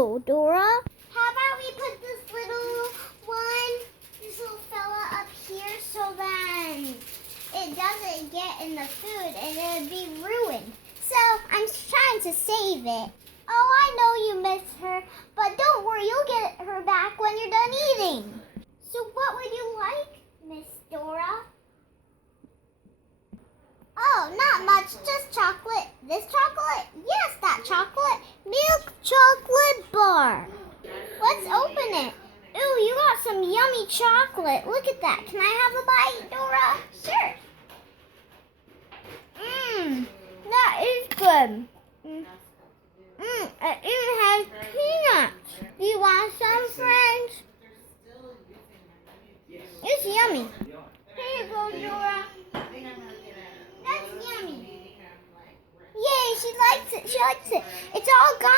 do, Dora? How about we put this little fella up here so then it doesn't get in the food and it'll be ruined. So I'm trying to save it. Oh, I know you miss her, but don't worry, you'll get her back when you're done eating. So what would you like, Miss Dora? Oh, not much, just chocolate. This chocolate? Yes, that chocolate. Milk chocolate bar. Let's open it. Ooh, you got some yummy chocolate. Look at that. Can I have a bite, Dora? Sure. That is good. It even has peanuts. Do you want some, friends? It's yummy. Here you go, Dora. That's yummy. Yay, she likes it. She likes it. It's all gone.